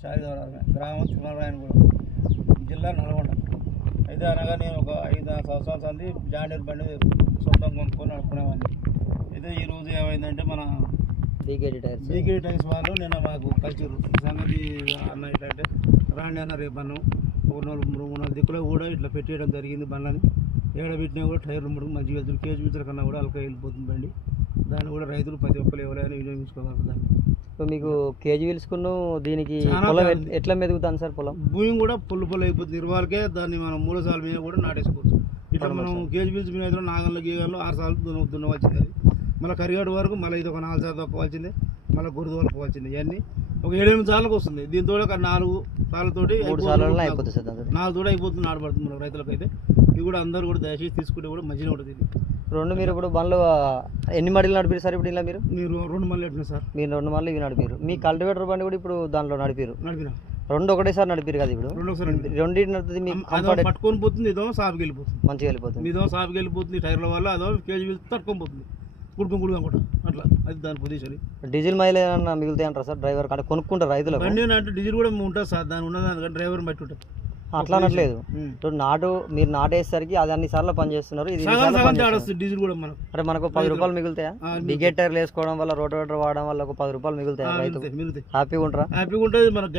షాయిదారామే గ్రామం చిన్నరాయనగూడెం జిల్లా నల్గొండ. అయితే అనగా నేను ఒక 5-6 సంవత్సరాల సంది జాండీర్ బండి సొంతం కొనుక్కొని నడుపుకునేవాడిని. అయితే ఈరోజు ఏమైందంటే మన బీకేటీ టైర్స్ వాళ్ళు నిన్న మాకు కలిసిరు సంగతి అన్న ఇట్లా అంటే రాండి అన్న రేపు అన్నం ఒక 3-4 దిక్కులో కూడా ఇట్లా పెట్టేయడం జరిగింది. బండ్లని ఏడ పెట్టినా కూడా టైర్లు ముడుగు మంచిగా వెళ్తుంది. కేజీ మీటర్ కన్నా కూడా అలక వెళ్ళిపోతుంది బండి. దాన్ని కూడా రైతులు ప్రతి ఒక్కరు ఎవరైనా వినియోగించుకోవాలి. దాన్ని సో మీకు కేజీ వీల్స్కున్న దీనికి పొలం ఎట్లా మెదుగుతాను సార్? పొలం భూమి కూడా పొల్లు అయిపోతుంది. ఇరవాలకే దాన్ని మనం 3 సార్లు మీద కూడా నాటేసుకోవచ్చు. ఇట్లా మనం కేజీ వీల్స్ మీద అయితే 4 గీగాల్లో 6 సార్లు దున్నవచ్చింది. మళ్ళీ కరిగాడు వరకు మళ్ళీ ఇది ఒక 4 సార్లు తొక్కవచ్చింది. మళ్ళీ గురుదు వరకు వచ్చింది. ఇవన్నీ ఒక 7-8 సార్లకు వస్తుంది. దీంతో ఒక 4 సార్లతోటి 3 సార్లు అయిపోతుంది సార్. 4 తోటి అయిపోతుంది. ఆడబడుతుంది మన రైతులకైతే. ఇవి కూడా అందరూ కూడా దయచేసి తీసుకుంటే కూడా మంచిగా ఉంటుంది. రెండు మీరు ఇప్పుడు బండ్లు ఎన్ని మడిలు నడిపారు సార్? ఇప్పుడు ఇలా మీరు 2 మళ్ళీ నడిపిన సార్. మీరు 2 మళ్ళీ ఇవి నడిపారు. మీ కల్టివేటర్ బండి కూడా ఇప్పుడు దాంట్లో నడిపారు. రెండు ఒకటేసారి నడిపారు కదా? ఇప్పుడు రెండింటి నడుతుంది. మీకు పట్టుకొని పోతుంది. ఇదో సాపుకి వెళ్ళిపోతుంది. మంచిగా వెళ్ళిపోతుంది. ఇదో సాపుకి వెళ్ళిపోతుంది. టైర్ల వల్ల అదో కేజీ తట్టుకొని పోతుంది. గుడుకొని కూడా అట్లా అది దాని పొజిషన్. డీజిల్ మైలేజ్ ఏమన్నా మిగులుతాయి అంటారా సార్? డ్రైవర్ అంటే కొనుక్కుంటారు రైతులు. బండి అంటే డీజిల్ కూడా ఉంటుంది సార్. దాని ఉన్నదానికంటే డ్రైవర్ బట్టి ఉంటుంది. అట్లా అనట్లేదు. మీరు నాటేసరికి అది అన్ని సార్లు పనిచేస్తున్నారు. ఇది డీజిల్ కూడా మనకు అంటే మనకు 10 రూపాయలు మిగులుతాయా? బిగెట్ టైర్లు వేసుకోవడం వల్ల, రోటోవేటర్ వాడడం వల్ల ఒక 10 రూపాయలు మిగులుతాయి. రైతు హ్యాపీగా ఉంటారా? హ్యాపీగా ఉంటుంది మనకు.